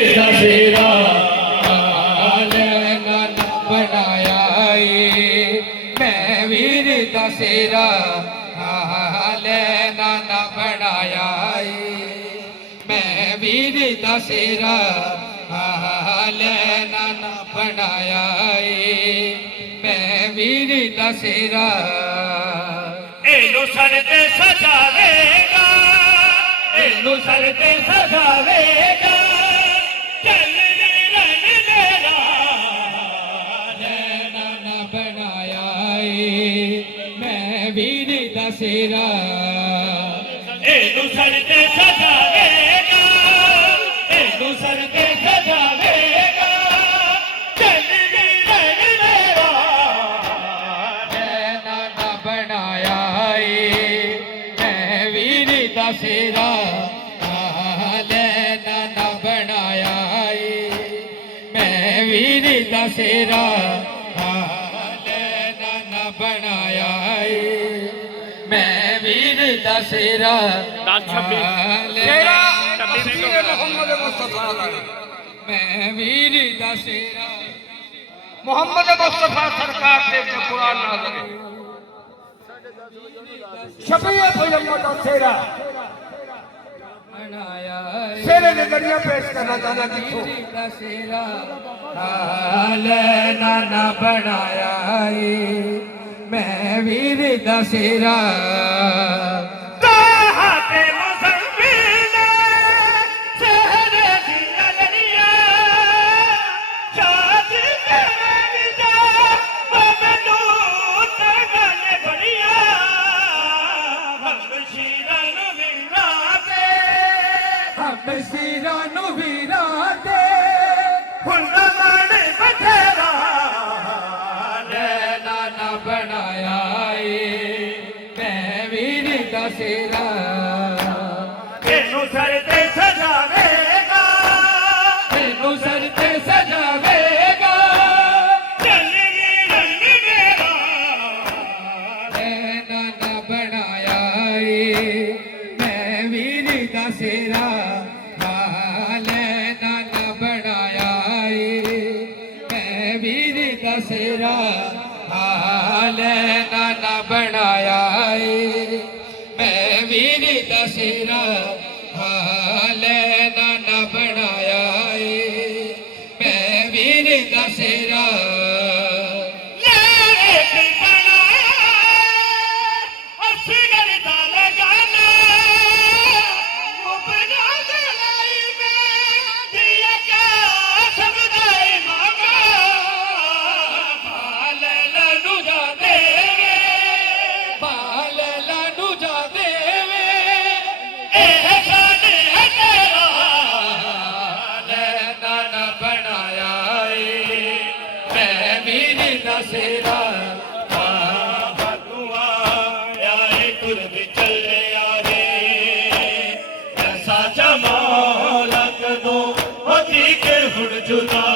दसेरा नाना बनाया मैं वीर दसेरा नाना बनाया मैं वीर दसेरा नाना बनाया मैं वीर दसेरा एनु सर ते सजावेगा एनु सर ते सजावेगा चल रण मेरा नाना बनाया मैं वीर दसेरा एनु सर ते सजावेगा एनु सर ते सजावेगा चल रण मेरा नाना बनाया मैं वीर दसेरा नाना बनाया मैं वीर दसेरा नाना बनाया मैं वीर दसेरा मैं वीर दसेरा मोहम्मद मुस्तफा सरकार दे कुरान नाज़िल शफीए पैगंबर दसेरा शेरे दे जरिए पेश करना चाहता किथों दसेरा नाना बनाया मैं वीर दसेरा ताहते मुज़म्मिल शहर दी अलनिया चाँद तेरी जा ममनून गल बढ़िया हम शीरन विराते हम शीरानु वीराते फुल्ला मन बथेरा नाना बनाया मैं वीर दसेरा एनु सर ते सजावेगा तेनू सर ते सजावेगा चल रण मेरा नाना बनाया मैं वीर दसेरा नाना बनाया मैं वीर दसेरा नाना बनाया मैं वीर दसेरा नाना बनाया मैं वीर दसेरा एक बड़ा असगर दा लगाना वो बना गलाई में दिया का समुदाय मांगा बाल लनु जा देवे बाल लाडू जा देवे एहसान है तेरा नाना बनाया मैं वीर दसेरा बतुआ यारे तुर भी चले आरे ऐसा जमालक दो होती के हुड़ जुदा